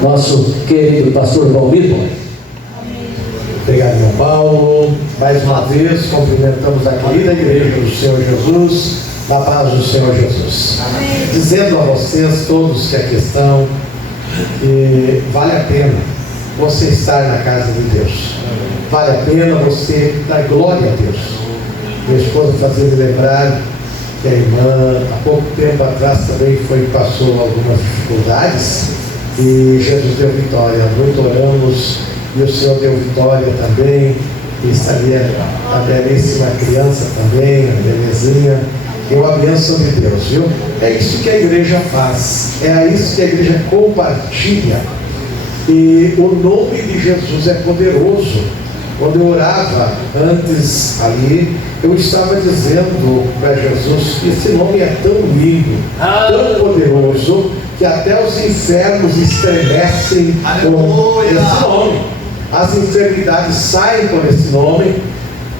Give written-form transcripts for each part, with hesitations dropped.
nosso querido pastor Valmir. Obrigado, irmão Paulo. Mais uma vez, cumprimentamos a querida igreja do Senhor Jesus, na paz do Senhor Jesus. Amém. Dizendo a vocês, todos que aqui estão, que vale a pena você estar na casa de Deus. Vale a pena você dar glória a Deus. Minha esposa fazia me lembrar que a irmã, há pouco tempo atrás, também passou algumas dificuldades e Jesus deu vitória. Muito oramos e o Senhor deu vitória também. E estaria a belíssima criança também, a belezinha. Eu a bênção de Deus, viu? É isso que a igreja faz, é isso que a igreja compartilha. E o nome de Jesus é poderoso. Quando eu orava antes ali, eu estava dizendo para Jesus que esse nome é tão lindo, tão poderoso, que até os infernos estremecem com esse nome. As enfermidades saem por esse nome.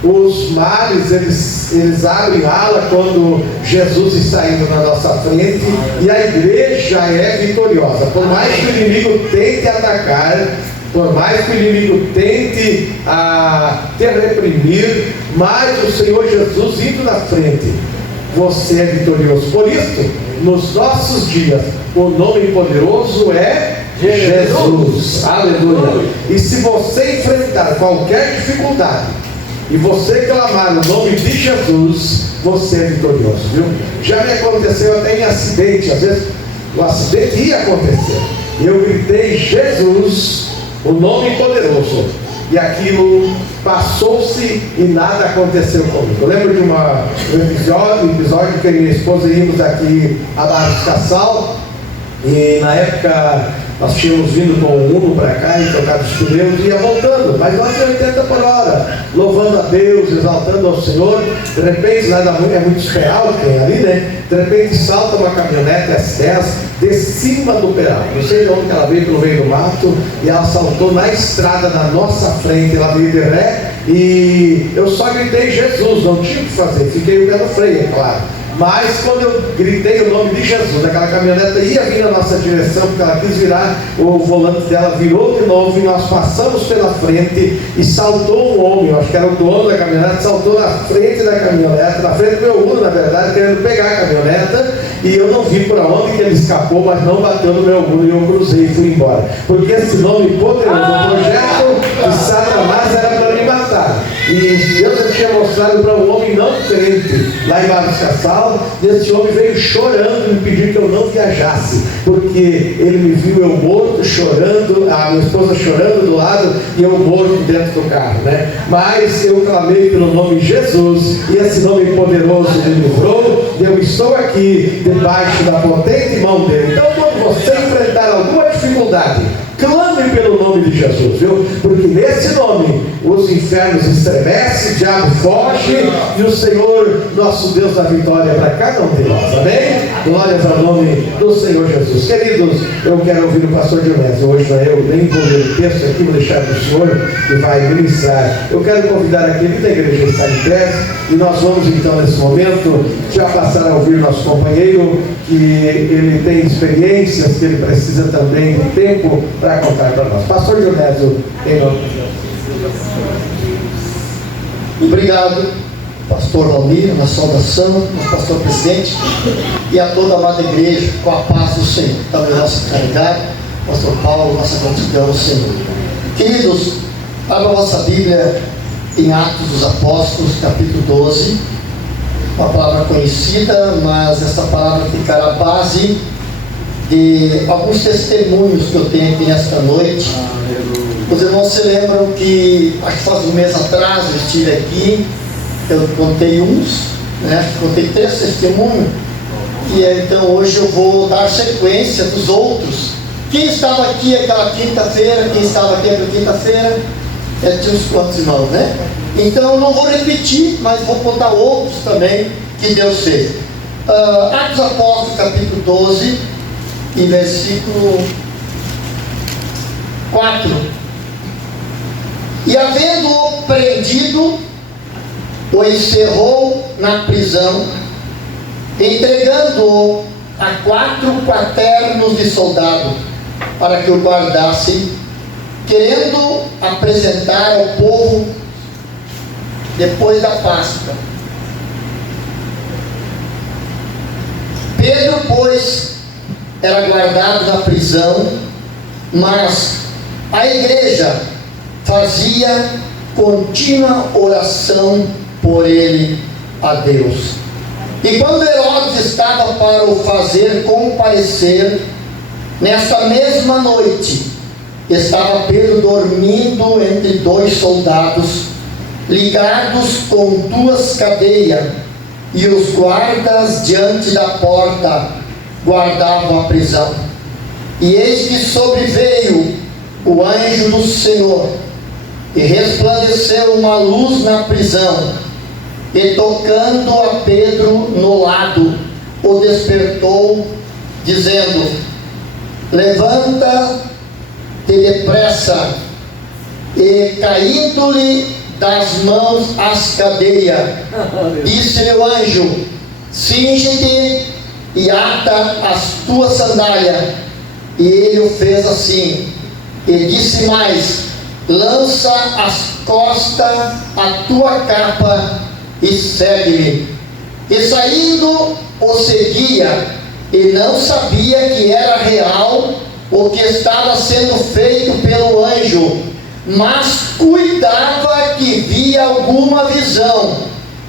Os mares, eles abrem ala quando Jesus está indo na nossa frente, e a igreja é vitoriosa. Por mais que o inimigo tente atacar, por mais que o inimigo tente te reprimir, mas o Senhor Jesus indo na frente, você é vitorioso. Por isso, nos nossos dias, o nome poderoso é Jesus. Aleluia. E se você enfrentar qualquer dificuldade e você clamar o nome de Jesus, você é vitorioso, viu? Já me aconteceu até em acidente. Às vezes o acidente ia acontecer e eu gritei Jesus, o nome poderoso, e aquilo passou-se e nada aconteceu comigo. Eu lembro de um episódio que minha esposa íamos aqui a Barros Cassal, e na época nós tínhamos vindo com o Uno para cá e trocado os pneus e ia voltando, mas nós em 80 por hora, louvando a Deus, exaltando ao Senhor. De repente, nada muito, é muito esperal que tem ali, né? De repente salta uma caminhonete S10 de cima do peral. Não sei de onde ela veio, pelo meio do mato, e ela saltou na estrada na nossa frente. Ela veio de ré e eu só gritei Jesus, não tinha o que fazer, fiquei o pé no freio, é claro. Mas quando eu gritei o nome de Jesus, aquela caminhoneta ia vir na nossa direção, porque ela quis virar, o volante dela virou de novo e nós passamos pela frente e saltou um homem, eu acho que era o dono da caminhoneta, saltou na frente da caminhoneta, na frente do meu Uno, na verdade, querendo pegar a caminhoneta, e eu não vi por onde que ele escapou, mas não bateu no meu Uno e eu cruzei e fui embora. Porque esse nome poderoso, o projeto de Satanás era para me matar. E Deus já tinha mostrado para um homem não crente lá em Barros Cassal, e esse homem veio chorando e me pediu que eu não viajasse, porque ele me viu eu morto, chorando, a minha esposa chorando do lado e eu morto dentro do carro, né? Mas eu clamei pelo nome de Jesus, e esse nome poderoso me livrou, e eu estou aqui debaixo da potente mão dele. Então, quando você enfrentar alguma dificuldade, clame pelo nome de Jesus, viu? Porque nesse nome os infernos estremecem, o diabo foge, e o Senhor, nosso Deus, dá vitória para cada um de nós, amém? Glórias ao nome do Senhor Jesus. Queridos, eu quero ouvir o pastor Dionésio. Hoje não é eu, nem vou ler o texto aqui, vou deixar para o Senhor que vai ministrar. Eu quero convidar a querida igreja a estar em pé, e nós vamos então nesse momento já passar a ouvir nosso companheiro, que ele tem experiências, que ele precisa também de tempo para contar para nós. Pastor Dionésio, em nome de Deus. Obrigado, pastor Valmir, na saudação, ao pastor presidente e a toda a amada igreja, com a paz do Senhor. Também nossa caridade, pastor Paulo, nossa gratidão ao Senhor. Queridos, abra a vossa Bíblia em Atos dos Apóstolos, capítulo 12, uma palavra conhecida, mas essa palavra ficará a base de alguns testemunhos que eu tenho aqui nesta noite. Os irmãos se lembram que, acho que faz um mês atrás, eu estive aqui, eu contei uns, né? Contei 3 testemunhos, e então hoje eu vou dar sequência dos outros. Quem estava aqui aquela quinta-feira, quem estava aqui aquela quinta-feira, tinha uns quantos irmãos, né? Então eu não vou repetir, mas vou contar outros também que Deus fez. Atos Apóstolos, capítulo 12, e versículo 4. E havendo-o prendido, o encerrou na prisão, entregando-o a 4 quaternos de soldado, para que o guardassem, querendo apresentar ao povo depois da Páscoa. Pedro, pois, era guardado na prisão, mas a igreja fazia contínua oração por ele a Deus. E quando Herodes estava para o fazer comparecer, nessa mesma noite, estava Pedro dormindo entre dois soldados, ligados com duas cadeias, e os guardas diante da porta guardavam a prisão. E eis que sobreveio o anjo do Senhor, e resplandeceu uma luz na prisão, e tocando a Pedro no lado, o despertou, dizendo: levanta-te depressa. E caindo-lhe das mãos as cadeias, disse-lhe o anjo: cinge-te e ata as tuas sandálias. E ele o fez assim. E disse mais: lança às costas a tua capa e segue-me. E saindo o seguia, e não sabia que era real o que estava sendo feito pelo anjo, mas cuidava que via alguma visão.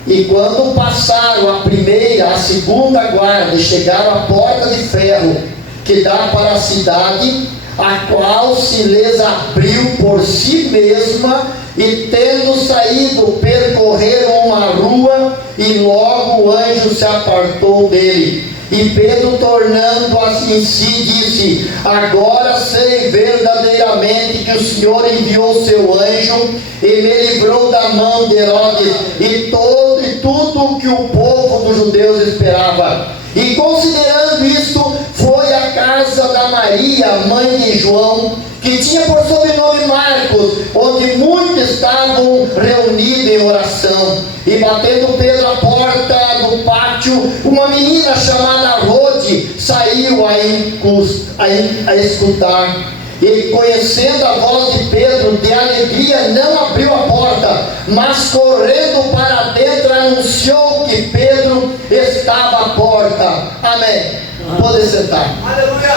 E quando passaram a primeira, a segunda guarda, e chegaram à porta de ferro que dá para a cidade, a qual se lhes abriu por si mesma, e tendo saído, percorreram uma rua, e logo o anjo se apartou dele. E Pedro, tornando-se em si, disse: agora sei verdadeiramente que o Senhor enviou seu anjo e me livrou da mão de Herodes e tudo o que o povo dos judeus esperava. E considerando isto, foi à casa da Maria, mãe de João, que tinha por sobrenome Marcos, onde muitos estavam reunidos em oração. E batendo Pedro à porta do pátio, uma menina chamada Rode saiu a escutar. E conhecendo a voz de Pedro, de alegria não abriu a porta, mas correndo para dentro anunciou que Pedro estava à porta. Amém. Pode sentar. Aleluia.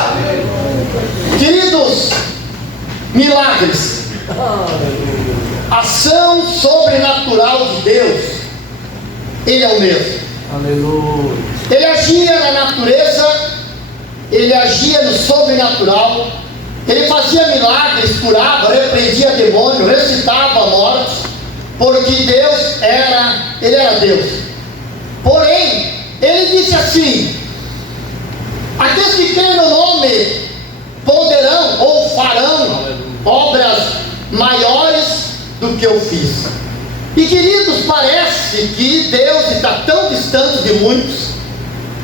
Queridos, milagres, ação sobrenatural de Deus, Ele é o mesmo. Aleluia. Ele agia na natureza, Ele agia no sobrenatural, Ele fazia milagres, curava, repreendia demônios, ressuscitava mortos, porque Ele era Deus. Porém, Ele disse assim: aqueles que creem no nome poderão ou farão obras maiores do que eu fiz. E queridos, parece que Deus está tão distante de muitos,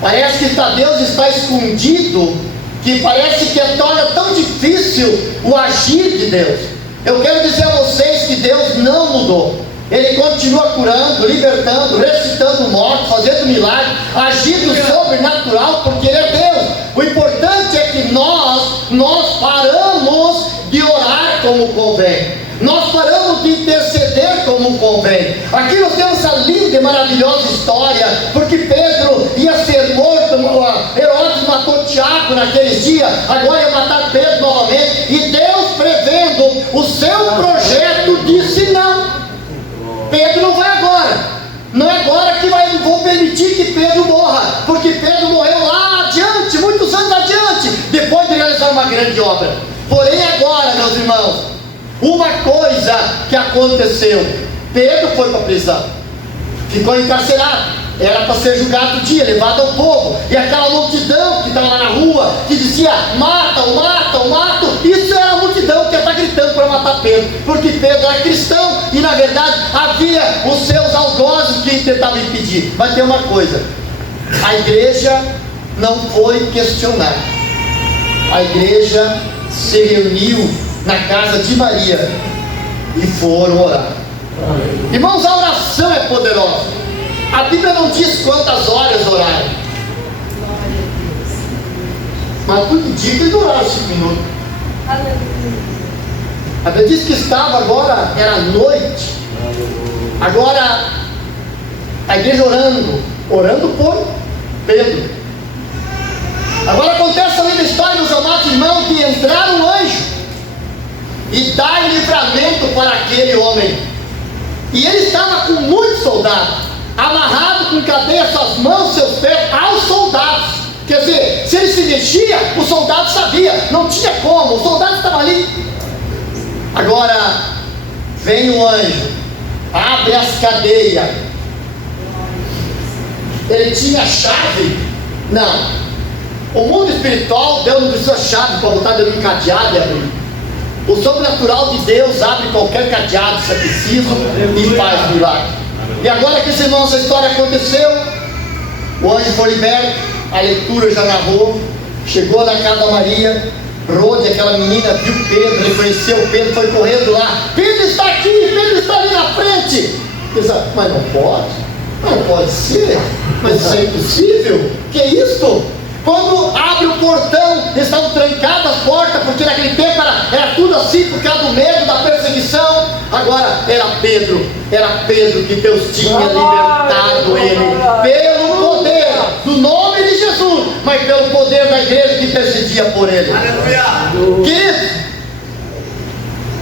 parece que Deus está escondido, que parece que torna tão difícil o agir de Deus. Eu quero dizer a vocês que Deus não mudou. Ele continua curando, libertando, ressuscitando mortos, fazendo milagres, agindo sobrenatural, porque Ele é Deus. O importante é que nós paramos de orar como convém. Nós paramos de interceder como convém. Aqui nós temos essa linda e maravilhosa história, porque Pedro ia ser morto, Herodes matou Tiago naqueles dias, agora ia matar Pedro novamente, e Deus, prevendo o seu projeto, disse não. Pedro não vai agora, não é agora que vou permitir que Pedro morra, porque Pedro morreu lá adiante, muitos anos adiante, depois de realizar uma grande obra. Porém agora, meus irmãos, uma coisa que aconteceu: Pedro foi para a prisão, ficou encarcerado, era para ser julgado no dia, levado ao povo, e aquela multidão que estava lá na rua, que dizia: mata-o, mata-o, mata-o, isso era a multidão que está gritando para matar Pedro, porque Pedro era cristão, e na verdade havia os seus algozes que tentavam impedir. Mas tem uma coisa: a igreja não foi questionada, a igreja se reuniu na casa de Maria e foram orar. Irmãos, a oração é poderosa. A Bíblia não diz quantas horas oraram, mas tudo indica que eles oraram 5 minutos. A Bíblia diz que estava agora, era noite. Agora, a igreja orando por Pedro. Agora acontece além da história, meus amados irmãos, de entrar um anjo e dar livramento para aquele homem. E ele estava com muitos soldados, amarrado com cadeia suas mãos, seus pés, aos soldados. Quer dizer, se ele se mexia, o soldado sabia, não tinha como, o soldado estava ali. Agora, vem o anjo, abre as cadeias. Ele tinha chave? Não. O mundo espiritual, Deus não precisa chave para botar dentro de um cadeado e abrir. O sobrenatural de Deus abre qualquer cadeado se é preciso e faz milagre. E agora que esse irmão, essa história aconteceu, o anjo foi liberto, a leitura já narrou, chegou na casa da Maria, Rode, aquela menina, viu Pedro, reconheceu Pedro, foi correndo lá. Pedro está aqui, Pedro está ali na frente. Diz, mas não pode, não pode ser, mas isso é impossível. Que é isso? Quando abre o portão, estavam trancadas as portas, porque naquele tempo era tudo assim, por causa do medo, da perseguição. Agora era Pedro que Deus tinha libertado ele, pelo poder do nome de Jesus, mas pelo poder da igreja que intercedia por ele. Aleluia! Querido,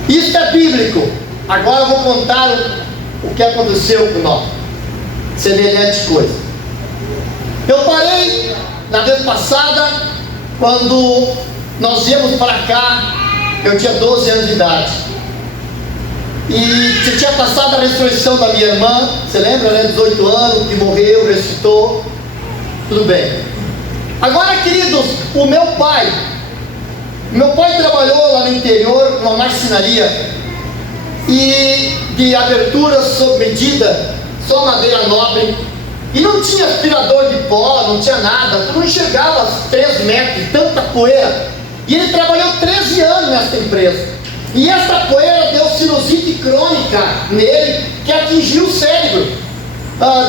isso é bíblico. Agora eu vou contar o que aconteceu com nós, semelhante coisa. Eu parei na vez passada, quando nós íamos para cá, eu tinha 12 anos de idade. E tinha passado a ressurreição da minha irmã, você lembra, né? 18 anos, que morreu, ressuscitou. Tudo bem. Agora, queridos, o meu pai trabalhou lá no interior, numa marcenaria, e de abertura sob medida, só madeira nobre. E não tinha aspirador de pó, não tinha nada, tu não enxergava 3 metros de tanta poeira. E ele trabalhou 13 anos nessa empresa. E essa poeira deu sinusite crônica nele, que atingiu o cérebro.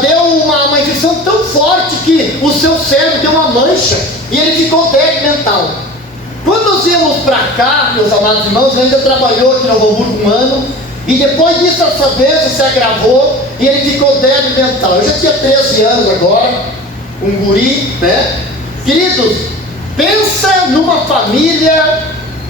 Deu uma infecção tão forte que o seu cérebro deu uma mancha e ele ficou débil mental. Quando nós íamos para cá, meus amados irmãos, ele ainda trabalhou aqui no Novo Hamburgo 1 ano. E depois disso, essa doença se agravou e ele ficou débil mental. Eu já tinha 13 anos agora, um guri, né? Queridos, pensa numa família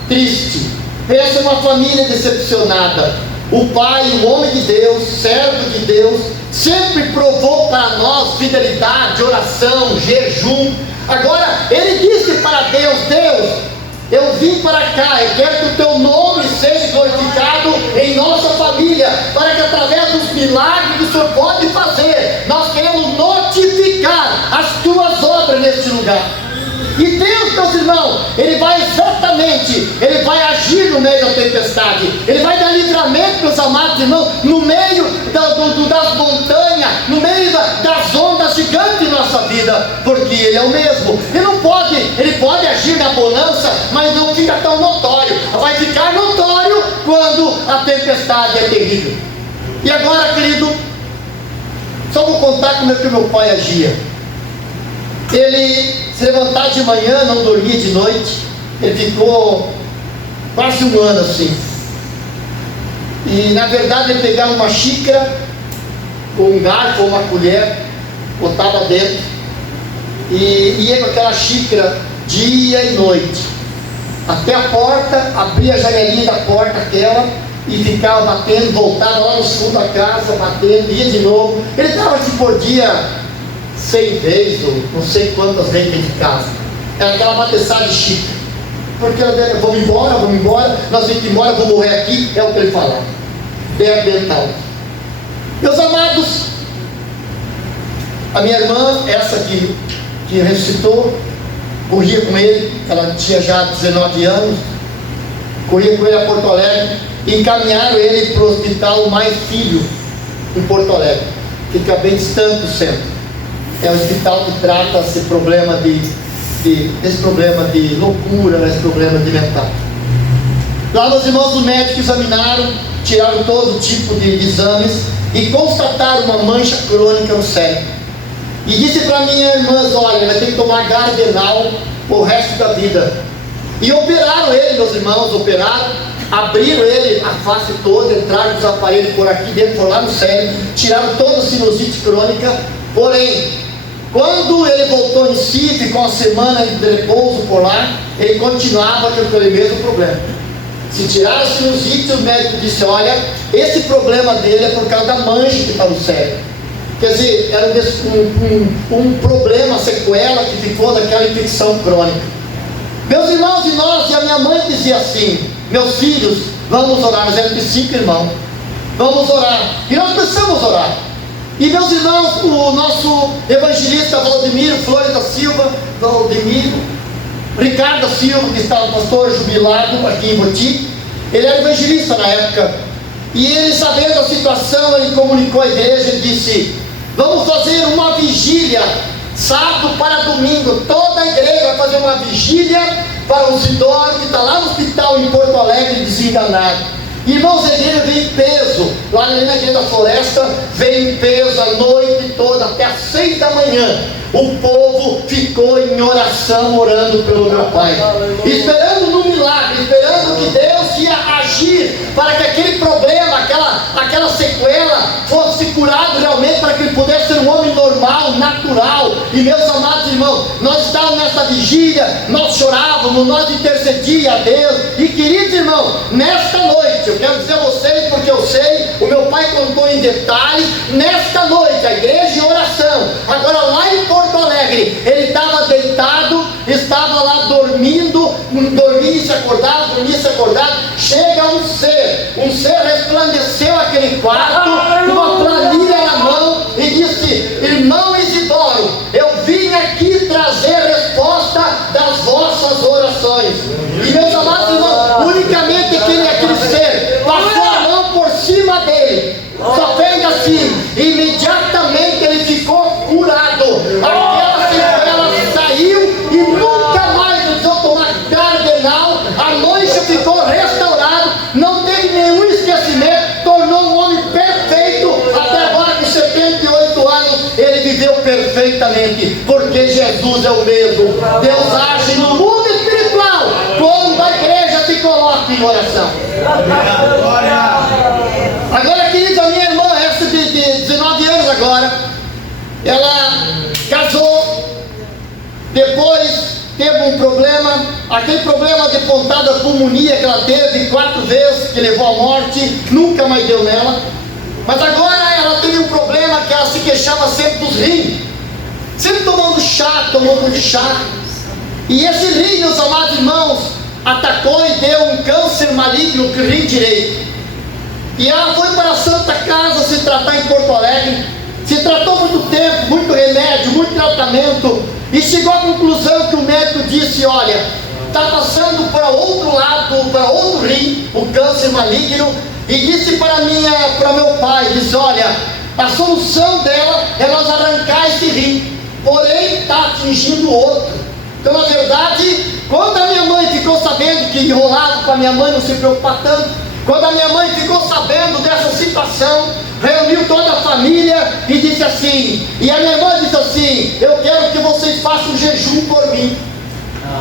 triste, pensa numa família decepcionada. O pai, o homem de Deus, servo de Deus, sempre provou para nós fidelidade, oração, jejum. Agora, ele disse para Deus: Deus, eu vim para cá, eu quero que o teu nome seja glorificado em nossa família, para que através dos milagres que o Senhor pode fazer, nós queremos notificar as tuas obras neste lugar. E Deus, meus irmãos, Ele vai agir no meio da tempestade, Ele vai dar livramento, meus amados irmãos, no meio das montanhas, no meio das ondas gigantes de nossa vida, porque Ele é o mesmo. Ele pode agir na bonança, mas não fica tão notório. Vai ficar notório quando a tempestade é terrível. E agora, querido, só vou contar como é que meu pai agia. Ele se levantava de manhã, não dormia de noite. Ele ficou quase 1 ano assim. E na verdade ele pegava uma xícara, ou um garfo, ou uma colher, botava dentro e ia com aquela xícara dia e noite até a porta, abria a janelinha da porta aquela e ficava batendo, voltava lá no fundo da casa, batendo, ia de novo. Ele dava assim por dia 100 vezes, ou não sei quantas vezes dentro de casa. Era aquela bateçada de xícara, porque ela, vamos embora, nós vamos embora, vou morrer aqui, é o que ele falava. Dental. Meus amados, a minha irmã, essa que ressuscitou, corria com ele, ela tinha já 19 anos, corria com ele a Porto Alegre, e encaminharam ele para o hospital Mais Filho, em Porto Alegre, fica bem distante do centro. É um hospital que trata esse problema esse problema de loucura, esse problema de mental. Lá os irmãos do médico examinaram, tiraram todo tipo de exames e constataram uma mancha crônica no cérebro. E disse para minha irmã: olha, vai ter que tomar Gardenal o resto da vida. E operaram ele, meus irmãos, abriram ele a face toda, entraram os aparelhos por aqui dentro, foram lá no cérebro, tiraram toda a sinusite crônica. Porém, quando ele voltou em si, ficou uma semana de repouso por lá, ele continuava com aquele mesmo problema. Se tiraram a sinusite, o médico disse: olha, esse problema dele é por causa da mancha que está no cérebro. Quer dizer, era um problema, sequela que ficou daquela infecção crônica. Meus irmãos e a minha mãe dizia assim: meus filhos, vamos orar. Nós éramos 5 irmãos, vamos orar. E nós precisamos orar. E meus irmãos, o nosso evangelista Valdemiro Flores da Silva, Ricardo da Silva, que estava pastor jubilado aqui em Boti, ele era evangelista na época. E ele, sabendo a situação, ele comunicou à igreja e disse: vamos fazer uma vigília, sábado para domingo. Toda a igreja vai fazer uma vigília para os idosos que estão lá no hospital em Porto Alegre, desenganado. Irmãos, a igreja veio em peso, lá na igreja da Floresta, veio em peso a noite toda, até às 6 da manhã. O povo ficou em oração, orando pelo meu pai, esperando no milagre, esperando que Deus ia agir para que aquele problema, aquela sequela fosse curado realmente, para que ele pudesse ser um homem normal, natural. E meus amados irmãos, nós estávamos nessa vigília, nós chorávamos, nós intercedíamos a Deus. E queridos irmãos, nesta noite, eu quero dizer a vocês, porque eu sei, o meu pai contou em detalhes, nesta noite, a igreja em oração. Agora lá em Porto Alegre, ele estava deitado, estava lá dormindo, dormia e se acordava, dormia e se acordava. Chega um ser resplandeceu aquele quarto, com uma planilha na mão, e disse: irmão Isidoro, eu vim aqui trazer resposta das vossas orações. E meus amados irmãos, unicamente aquele ser passou a mão por cima dele, só fez assim, imediatamente ele ficou curado. Aquela sequela saiu e nunca mais precisou tomar cardenal. A mancha ficou restaurada, não teve nenhum esquecimento, tornou um homem perfeito. Até agora, com 78 anos, ele viveu perfeitamente, porque Jesus é o mesmo. Deus age no mundo espiritual quando a igreja se coloca em oração. Agora, queridos, a minha irmã, essa de 19 anos agora, ela casou, depois teve um problema, aquele problema de pontada pulmonia que ela teve 4 vezes, que levou à morte, nunca mais deu nela. Mas agora ela teve um problema que ela se queixava sempre dos rins, sempre tomando chá. E esse rim, meus amados irmãos, atacou e deu um câncer maligno no rim direito. E ela foi para a Santa Casa se tratar em Porto Alegre. Se tratou muito tempo, muito remédio, muito tratamento, e chegou à conclusão que o médico disse: olha, está passando para outro lado, para outro rim, o câncer maligno. E disse para meu pai, disse: olha, a solução dela é nós arrancar esse rim, porém está atingindo o outro. Então, na verdade, quando a minha mãe ficou sabendo, que enrolava para a minha mãe não se preocupar tanto, quando a minha mãe ficou sabendo dessa situação, reuniu toda a família e disse assim, e a minha irmã disse assim: eu quero que vocês façam um jejum por mim.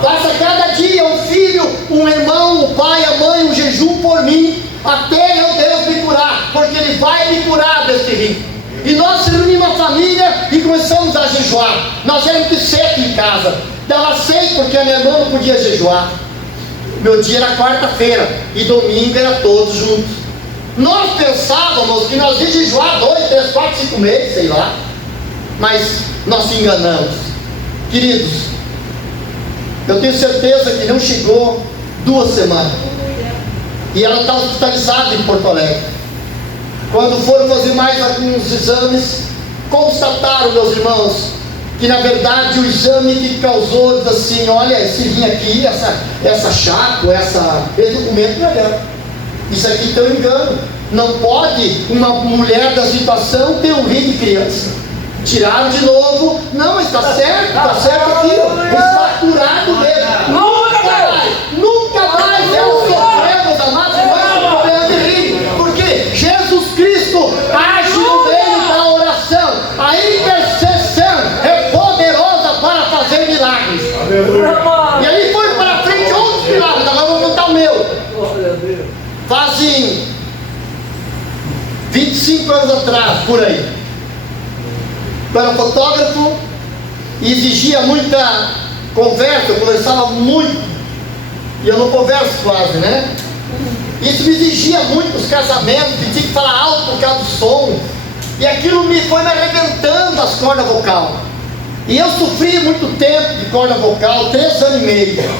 Faça cada dia, um filho, um irmão, o pai, a mãe, um jejum por mim, até eu Deus me curar, porque Ele vai me curar desse rim. E nós reunimos a família e começamos a jejuar. Nós éramos de 7 em casa, dava 6 porque a minha irmã não podia jejuar. Meu dia era quarta-feira e domingo era todos juntos. Nós pensávamos que nós íamos jejuar 2, 3, 4, 5 meses, sei lá, mas nós se enganamos. Queridos, eu tenho certeza que não chegou 2 semanas e ela está hospitalizada em Porto Alegre. Quando foram fazer mais alguns exames, constataram, meus irmãos, que na verdade o exame que causou, diz assim: olha, esse rim aqui, essa chapa, esse documento não é dela. Isso aqui tem um engano. Não pode uma mulher da situação ter um rim de criança. Tiraram de novo. Não, está certo aqui, está curado mesmo. Nunca mais ela sofreu, meus amados irmãos, problema de rim, porque Jesus Cristo age no meio da oração. A intercessão é poderosa para fazer milagres. E aí foi para frente outros 25 anos atrás, por aí. Eu era fotógrafo e exigia muita conversa, eu conversava muito. E eu não converso quase, né? Isso me exigia muito os casamentos, que tinha que falar alto por causa do som. E aquilo foi me arrebentando as cordas vocais. E eu sofri muito tempo de corda vocal, 3 anos e meio.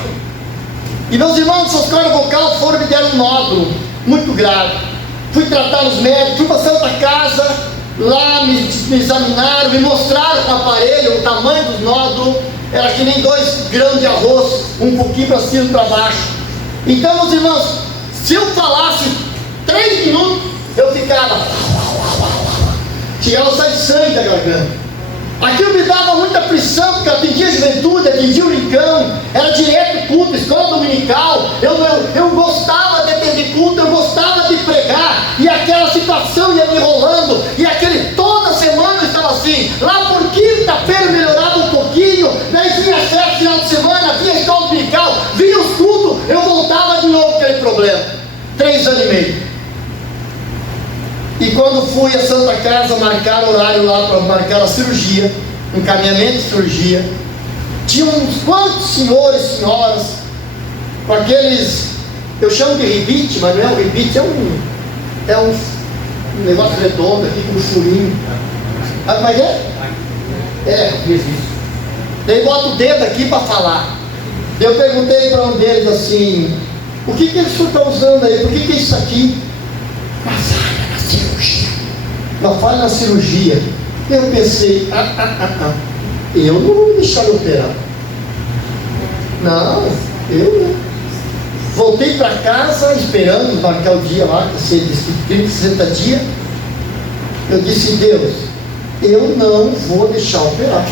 E meus irmãos, essas cordas vocais me deram um nódulo muito grave. Fui tratar nos médicos, fui para a Santa Casa, lá me examinaram, me mostraram com o aparelho o tamanho dos nódulos. Era que nem 2 grãos de arroz, um pouquinho para cima e para baixo. Então, meus irmãos, se eu falasse 3 minutos, eu ficava... chegava a sair sangue da garganta. Aquilo me dava muita pressão, porque eu atendia a juventude, atendia o Rincão, era direto culto, escola dominical. Eu gostava de atender culto, eu gostava de pregar, e aquela situação ia me enrolando, e toda semana eu estava assim. Lá por quinta-feira melhorava um pouquinho, daí vinha festa final de semana, vinha escola dominical, vinha os cultos, eu voltava de novo com aquele problema. 3 anos e meio. E quando fui a Santa Casa marcar horário lá para marcar a cirurgia, encaminhamento de cirurgia, tinha uns quantos senhores e senhoras com aqueles, eu chamo de ribite, mas não é um ribite, é um negócio redondo aqui com um furinho. Sabe como é? É. Daí bota o dedo aqui para falar. Eu perguntei para um deles assim: o que eles estão usando aí? Por que é isso aqui? Não faz na cirurgia. Eu pensei, eu não vou me deixar me operar. Não, eu não. Voltei para casa esperando marcar o dia lá, que seria 30, 60 dias. Eu disse: Deus, eu não vou deixar operar.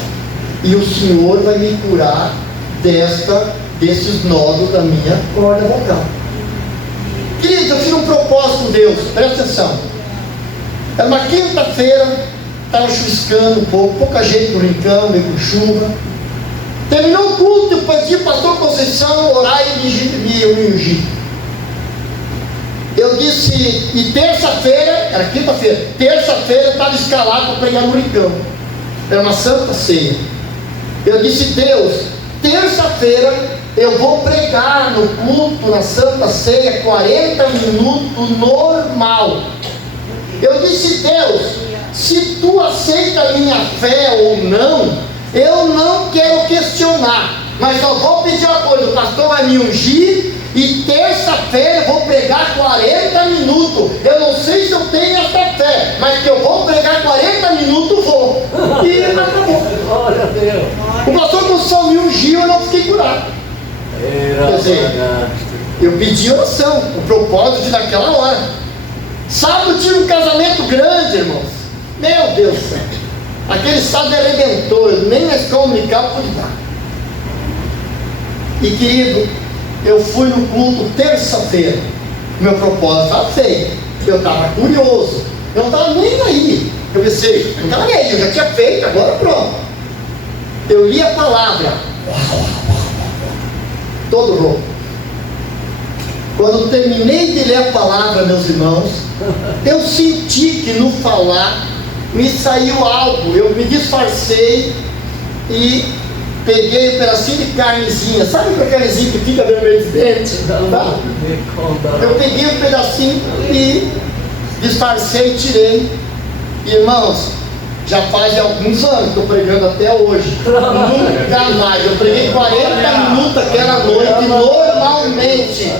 E o Senhor vai me curar desses nódulos da minha corda vocal. Querido, eu fiz um propósito com Deus, presta atenção. Era uma quinta-feira, estava chuviscando um pouco, pouca gente no Rincão, meio com chuva. Terminou o culto, eu pedi o pastor Conceição orar e me ungir. Eu disse, e terça-feira, era quinta-feira, terça-feira eu estava escalado para pregar no Rincão. Era uma santa ceia. Eu disse: Deus, terça-feira eu vou pregar no culto, na santa ceia, 40 minutos normal. Eu disse: Deus, se tu aceita a minha fé ou não, eu não quero questionar, mas eu vou pedir uma coisa: o pastor vai me ungir e terça-feira eu vou pregar 40 minutos. Eu não sei se eu tenho essa fé, mas que eu vou pregar 40 minutos, vou. E acabou. Glória a Deus. O pastor Conceição me ungiu e eu não fiquei curado. Quer dizer, eu pedi oração, o propósito de naquela hora. Sábado tive um casamento grande, irmãos. Meu Deus do céu. Aquele sábado é redentor, nem na escola dominical pude dar. E querido, eu fui no culto terça-feira. Meu propósito estava feito. Eu estava curioso. Eu não estava nem aí. Eu pensei, não estava nem aí, eu já tinha feito, agora pronto. Eu li a palavra. Todo roubo. Quando terminei de ler a palavra, meus irmãos, eu senti que no falar me saiu algo. Eu me disfarcei e peguei um pedacinho de carnezinha. Sabe aquela carnezinha que fica no meio de dente? Tá? Eu peguei um pedacinho e disfarcei e tirei. Irmãos, já faz alguns anos, estou pregando até hoje. Nunca mais. Eu preguei 40 minutos aquela noite, normalmente.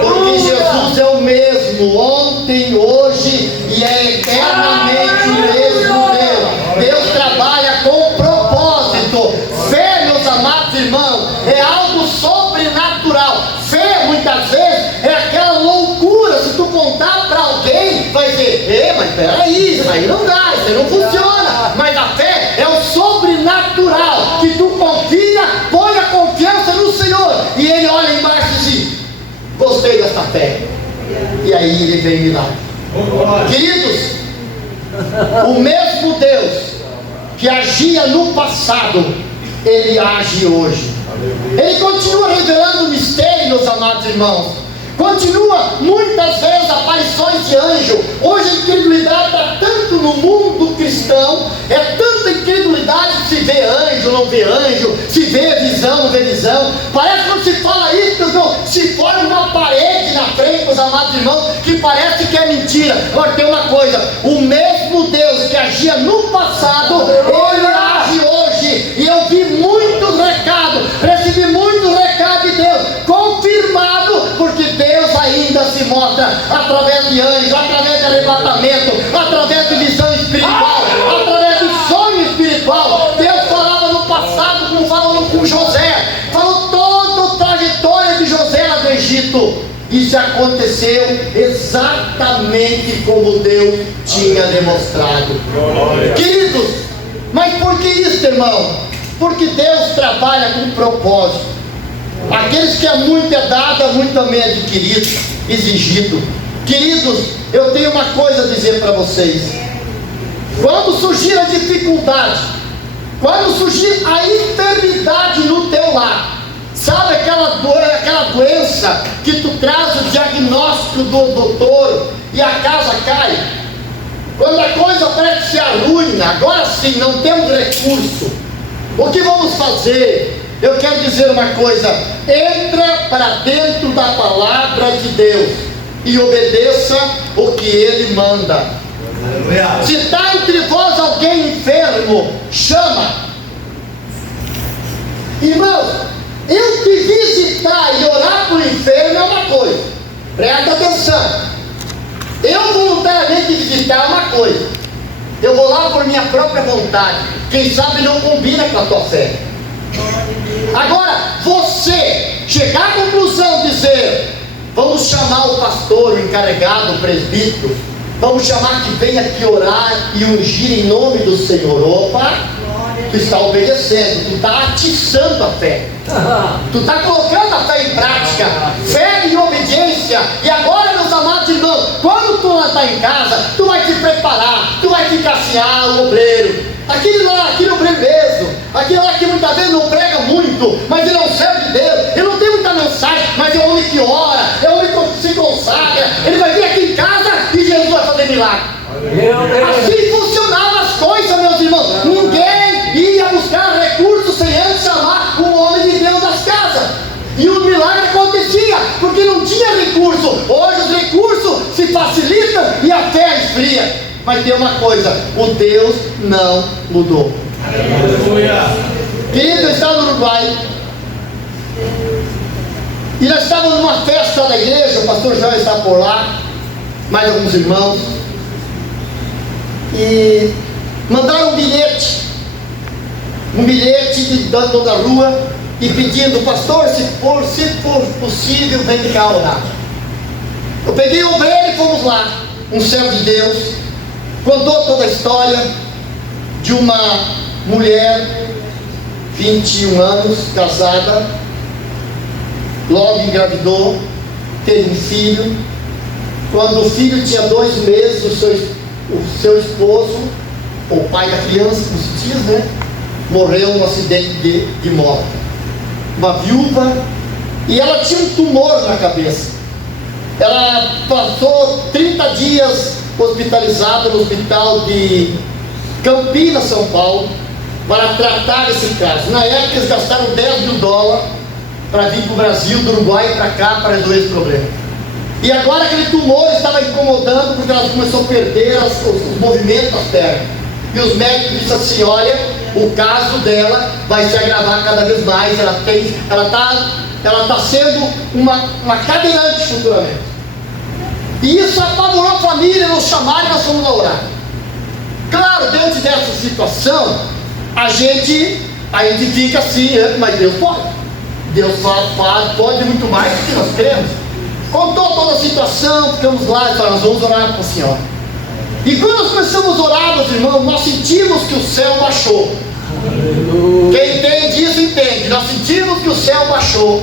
Porque Jesus é o mesmo, ontem, hoje e é eternamente o mesmo Deus. Deus trabalha com propósito. Fé, meus amados irmãos, é algo sobrenatural. Fé, muitas vezes, é aquela loucura. Se tu contar para alguém, vai dizer: mas peraí, isso aí não dá, isso aí não funciona. Mas a fé é o sobrenatural, que tu confia, põe a confiança no Senhor, e Ele olha embaixo e diz: gostei dessa fé. E aí Ele vem milagre. Queridos, o mesmo Deus que agia no passado, Ele age hoje. Ele continua revelando o mistério, meus amados irmãos. Continua muitas vezes aparições de anjo. Hoje a incredulidade está tanto no mundo cristão, é tanta incredulidade que se vê anjo, não vê anjo, se vê visão, não vê visão. Parece que quando se fala isso, irmão, se forma uma parede na frente dos amados irmãos, que parece que é mentira. Agora tem uma coisa: o mesmo Deus que agia no passado, Ele age hoje. E eu vi muitos recados, recebi muitos recados de Deus, confirmado, porque Deus ainda se mostra através de anjos, através de arrebatamento, através de visão espiritual, através de sonho espiritual. Deus falava no passado, como falou com José, falou toda a trajetória de José lá do Egito. Isso aconteceu exatamente como Deus tinha demonstrado. Queridos, mas por que isso, irmão? Porque Deus trabalha com propósito. Aqueles que é muito é dado, muito também é adquirido, exigido. Queridos, eu tenho uma coisa a dizer para vocês. Quando surgir a dificuldade, quando surgir a enfermidade no teu lar, sabe aquela doença que tu traz o diagnóstico do doutor e a casa cai? Quando a coisa parece que se arruina, agora sim, não temos recurso, o que vamos fazer? Eu quero dizer uma coisa: entra para dentro da palavra de Deus e obedeça o que Ele manda. Se está entre vós alguém enfermo, chama. Irmãos, eu te visitar e orar por enfermo é uma coisa, presta atenção. Eu voluntariamente visitar é uma coisa, eu vou lá por minha própria vontade, quem sabe não combina com a tua fé. Agora, você chegar à conclusão de dizer: vamos chamar o pastor, o encarregado, o presbítero, vamos chamar que venha aqui orar e ungir em nome do Senhor. Opa, tu está obedecendo, tu está atiçando a fé, tu está colocando a fé em prática, fé e obediência. E agora, meus amados irmãos, quando tu lá está em casa, tu vai te preparar, tu vai ficar assim: o obreiro, aquele obreiro mesmo, aquele lá que muitas vezes não prega muito, mas ele é um servo de Deus, ele não tem muita mensagem, mas é um homem que ora, é um homem que se consagra, ele vai vir aqui em casa e Jesus vai fazer milagre. Assim funcionavam as coisas, meus irmãos. Ninguém ia buscar recursos sem antes chamar um homem de Deus das casas, e o milagre acontecia, porque não tinha recurso. Hoje os recursos se facilitam e a fé esfria. Mas tem uma coisa: o Deus não mudou. Querido, eu estava no Uruguai e nós estávamos numa festa da igreja, o pastor João está por lá, mais alguns irmãos, e mandaram um bilhete de dando da rua e pedindo: pastor, se for possível, vem cá orar. Eu peguei o obreiro e fomos lá. Um servo de Deus contou toda a história de uma mulher, 21 anos, casada, logo engravidou, teve um filho. Quando o filho tinha 2 meses, o seu esposo, o pai da criança, como se diz, né, morreu num acidente de moto. Uma viúva, e ela tinha um tumor na cabeça. Ela passou 30 dias hospitalizada no hospital de Campinas, São Paulo, para tratar esse caso. Na época eles gastaram $10 mil para vir para o Brasil, do Uruguai para cá, para resolver esse problema. E agora aquele tumor estava incomodando, porque ela começou a perder os movimentos das pernas. E os médicos disseram assim: olha, o caso dela vai se agravar cada vez mais. Ela está sendo uma cadeirante futuramente. E isso apavorou a família, nos chamaram e nós fomos orar. Claro, diante dessa situação, a gente fica assim: mas Deus pode. Deus pode muito mais do que nós queremos. Contou toda a situação, ficamos lá e falamos: vamos orar para a senhora. E quando nós começamos a orar, meus irmãos, nós sentimos que o céu baixou. Quem entende isso, entende. Nós sentimos que o céu baixou.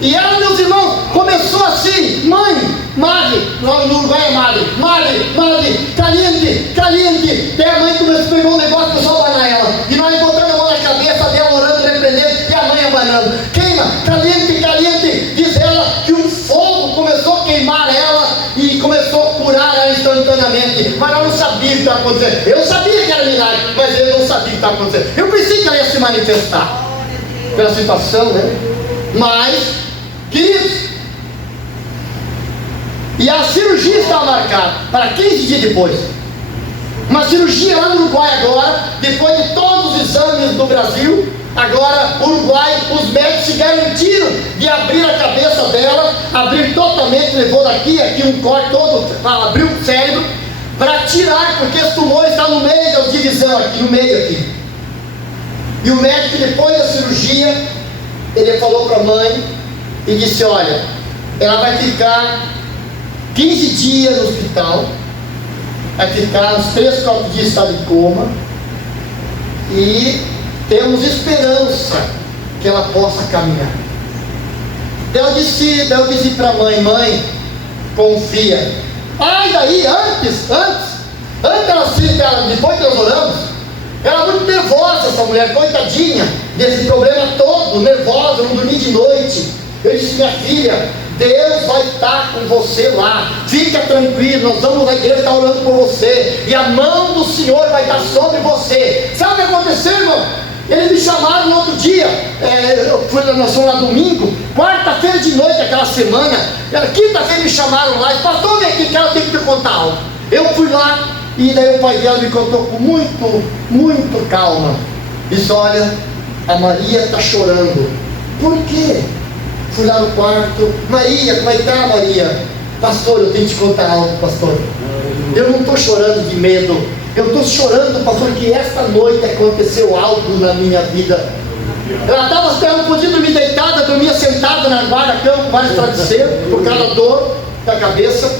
E ela, meus irmãos, começou assim: mãe, madre, no Uruguai é madre, caliente. Até a mãe começou a pegar um negócio e começou a abanar ela. E nós botando a mão na cabeça dela, orando, repreendendo, e a mãe abanando. Queima, caliente. Diz ela que um fogo começou acontecendo. Eu sabia que era milagre, mas eu não sabia o que estava acontecendo. Eu pensei que ela ia se manifestar pela situação, né? Mas, queridos, e a cirurgia estava marcada para 15 dias depois. Uma cirurgia lá no Uruguai agora, depois de todos os exames do Brasil. Agora, o Uruguai, os médicos se garantiram de abrir a cabeça dela, abrir totalmente, levou daqui, aqui um corte todo, para abrir o cérebro, para tirar, porque esse tumor está no meio da divisão aqui, no meio aqui. E o médico, depois da cirurgia, ele falou para a mãe e disse: olha, ela vai ficar 15 dias no hospital, vai ficar uns 3, 4 dias em estado de coma, e temos esperança que ela possa caminhar. Eu disse para a mãe: mãe, confia. Daí, antes ela, depois que nós oramos, ela muito nervosa, essa mulher, coitadinha, desse problema todo, nervosa, não dormia de noite. Eu disse: minha filha, Deus vai estar com você lá, fica tranquilo, nós vamos na igreja estar orando por você, e a mão do Senhor vai estar sobre você. Sabe o que aconteceu, irmão? Eles me chamaram no outro dia, nós fomos lá domingo, quarta-feira de noite daquela semana, quinta-feira me chamaram lá, e pastor, vem aqui que ela tem que me contar algo. Eu fui lá, e daí o pai dela me contou com muito calma. Disse: olha, a Maria está chorando. Por quê? Fui lá no quarto: Maria, como é que está, Maria? Pastor, eu tenho que te contar algo, pastor. Eu não estou chorando de medo. Eu estou chorando, pastor, que esta noite aconteceu algo na minha vida. Ela estava, não podia dormir deitada, dormia sentada na guarda-cama com vários travesseiros, por causa da dor da cabeça.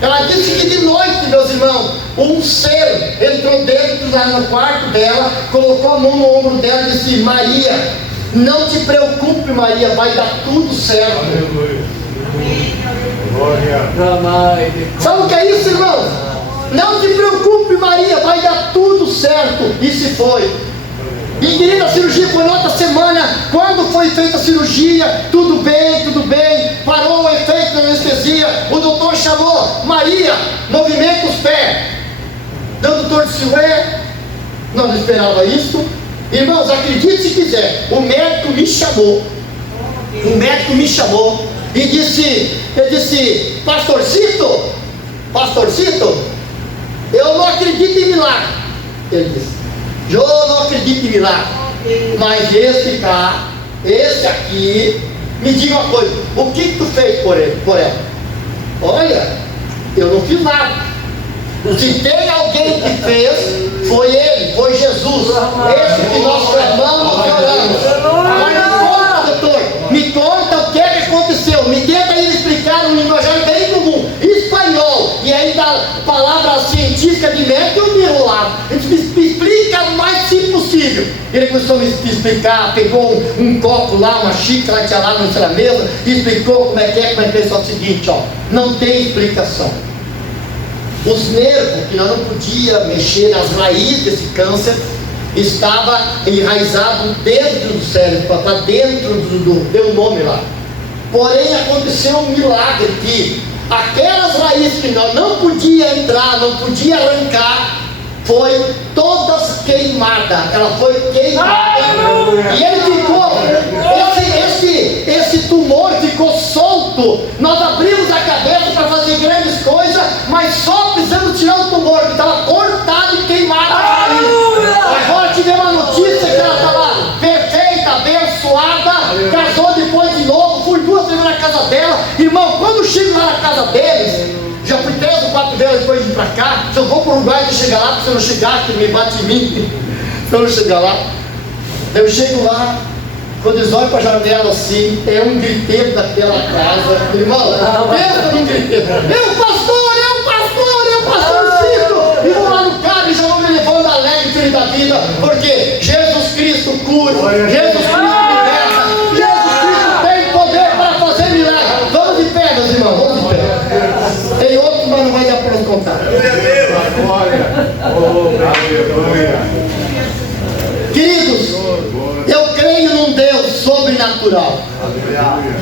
Ela disse que de noite, meus irmãos, um ser entrou dentro lá no quarto dela, colocou a mão no ombro dela e disse: Maria, não te preocupe, Maria, vai dar tudo certo. Sabe o que é isso, irmão? Não te preocupe, Maria, vai dar tudo certo. E se foi. E querida, a cirurgia foi na outra semana. Quando foi feita a cirurgia, tudo bem, parou o efeito da anestesia. O doutor chamou: Maria, movimenta os pés. O doutor disse: ué, não esperava isso. Irmãos, acredite se quiser, o médico me chamou e disse: Pastorcito, eu não acredito em milagre. Ele disse: eu não acredito em milagre, mas esse aqui, me diga uma coisa, o que tu fez por ela? Olha, eu não fiz nada. Se tem alguém que fez, foi ele, foi Jesus, esse que nós clamamos e oramos. Mas me conta, doutor, me conta o que é que aconteceu, me tenta aí explicar no linguajar bem comum, espanhol, e ainda a palavra científica de médico eu me enrolava. Me explica o mais simples possível. Ele começou a me explicar, pegou um copo lá, uma xícara que tinha lá na mesa, e explicou como é que é, só o seguinte, ó, não tem explicação. Os nervos, que nós não podíamos mexer nas raízes desse câncer, estava enraizado dentro do cérebro, para dentro deu nome lá. Porém, aconteceu um milagre, que aquelas raízes que nós não podia entrar, não podia arrancar, foi todas queimadas. Ela foi queimada. E ele ficou, esse tumor ficou solto. Nós abrimos a cabeça para fazer grandes coisas, mas só precisamos tirar o tumor, que estava cortado e queimado. Agora tivemos a notícia que ela estava perfeita, abençoada, casou depois de novo, fui 2 semanas na casa dela. Irmão, quando eu chego lá na casa deles, já fui 3 ou 4 vezes depois de vir para cá. Se eu vou para o Uruguai e chegar lá, se eu não chegar, que me bate em mim, se eu não chegar lá, eu chego lá, quando eles olham para a janela assim, é um griteiro daquela casa. Irmão, pensa num griteiro: eu pastorcito! E vou lá no carro e já vou me levando alegre, feliz da vida, porque Jesus Cristo cura, Jesus Cristo liberta, Jesus Cristo tem poder para fazer milagre. Vamos de pé, meus irmãos, vamos de pé. Tem outro, mas não vai dar para nos contar. Queridos, eu creio num Deus sobrenatural. sobrenatural.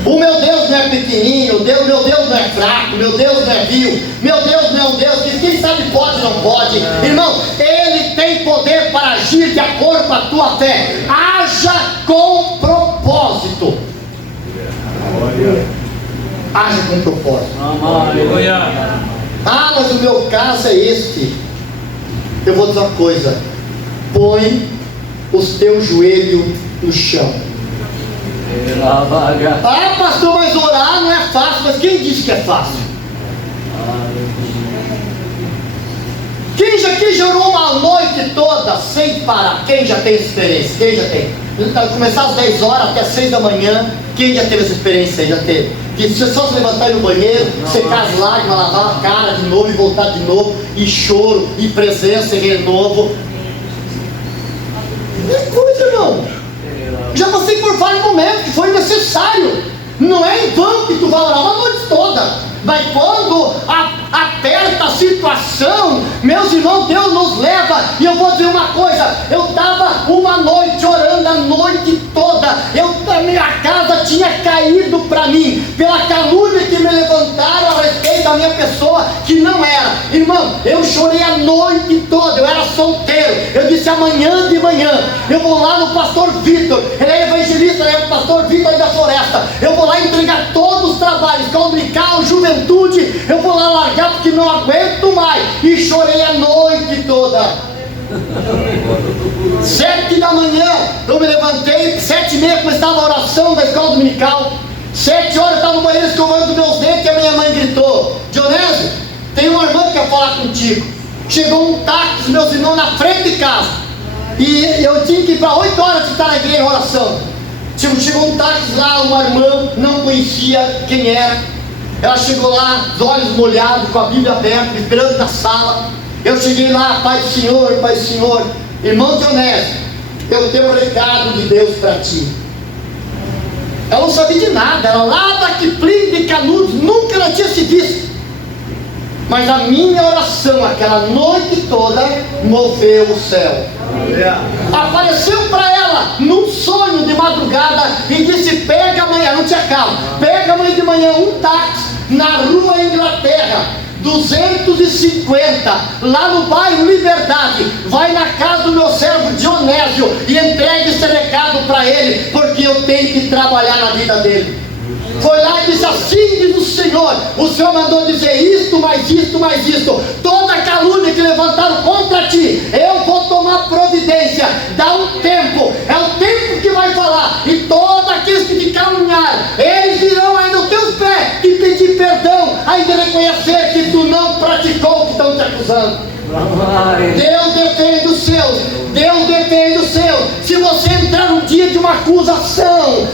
O meu Deus não é pequenininho, meu Deus não é fraco, meu Deus não é vil, meu Deus não é um Deus que quem sabe pode não pode. Irmão, Ele tem poder para agir de acordo com a tua fé. Haja com propósito. Haja com propósito. Ah, mas o meu caso é este. Eu vou dizer uma coisa: põe os teus joelhos no chão. Ah, pastor, mas orar não é fácil. Mas quem disse que é fácil? Quem já orou uma noite toda sem parar? Quem já tem essa experiência? Quem já tem? Começar às 10 horas até 6 da manhã. Quem já teve essa experiência aí? Já teve? Que você só se levantar e ir no banheiro, secar as lágrimas, lavar a cara de novo e voltar de novo, e choro, e presença, e renovo. Que coisa, irmão! Já passei por vários momentos que foi necessário. Não é em vão que tu vai orar uma noite toda. Mas quando aperta a situação, meus irmãos, Deus nos leva. E eu vou dizer uma coisa: eu estava uma noite orando a noite toda. A minha casa tinha caído para mim pela calúnia que me levantaram a respeito da minha pessoa, que não era. Irmão, eu chorei a noite toda. Eu era solteiro. Eu disse: amanhã de manhã eu vou lá no pastor Vitor. Ele é evangelista, ele é o pastor Vitor aí da Floresta. Eu vou lá entregar todos os trabalhos, comunicar, juventude. Eu vou lá largar porque não aguento mais. E chorei a noite toda. 7 da manhã eu me levantei. 7h30 começava a oração da escola dominical. 7 horas eu estava no banheiro escovando meus dentes e a minha mãe gritou: Dionésio, tem uma irmã que quer falar contigo. Chegou um táxi, meus irmãos, na frente de casa. E eu tinha que ir para 8 horas de estar na igreja em oração. Chegou um táxi lá, uma irmã, não conhecia quem era. Ela chegou lá, os olhos molhados, com a Bíblia aberta, esperando na sala. Eu cheguei lá: Pai do Senhor, irmão Dionésio, eu tenho um recado de Deus para ti. Ela não sabia de nada, ela lá da Kipling de Canudos, nunca ela tinha se visto. Mas a minha oração aquela noite toda moveu o céu. Apareceu para ela num sonho de madrugada e disse: pega amanhã, não tinha carro, pega amanhã de manhã um táxi na rua Inglaterra 250, lá no bairro Liberdade. Vai na casa do meu servo Dionésio e entregue esse recado para ele, porque eu tenho que trabalhar na vida dele. Foi lá e disse: assim diz o Senhor mandou dizer isto, mais isto, mais isto. Toda a calúnia que levantaram contra ti, eu vou tomar providência. Dá um tempo, é o tempo que vai falar. E todos aqueles que te caluniaram, eles irão ainda aos teus pés te pedir perdão, ainda reconhecer que tu não praticou o que estão te acusando. Deus defende os seus. Deus defende os seus. Se você entrar num dia de uma acusação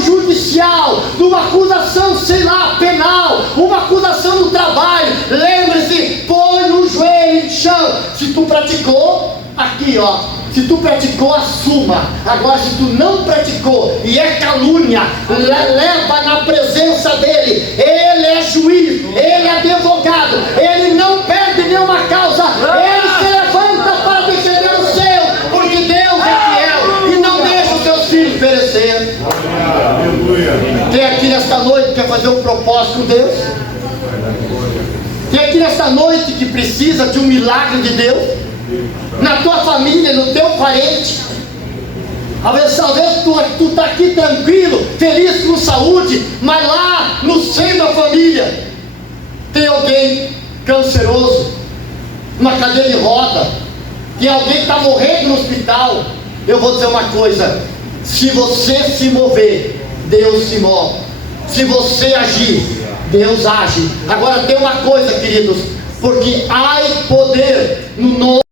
judicial, de uma acusação, sei lá, penal, uma acusação no trabalho, lembre-se, põe o joelho no chão. Se tu praticou, aqui ó, se tu praticou, assuma. Agora, se tu não praticou e é calúnia, leva na presença dele. Ele é juiz, ele é advogado, ele não perde nenhuma causa. Ele se levanta para defender o seu, porque Deus é fiel e não deixa os seus filhos perecer. Tem aqui nesta noite que quer fazer um propósito com Deus? Tem aqui nesta noite que precisa de um milagre de Deus? Na tua família, no teu parente? Talvez tu está aqui tranquilo, feliz, com saúde, mas lá no seio da família tem alguém canceroso, uma cadeira de roda, tem alguém que está morrendo no hospital. Eu vou dizer uma coisa: se você se mover, Deus se move. Se você agir, Deus age. Agora tem uma coisa, queridos, porque há poder no nome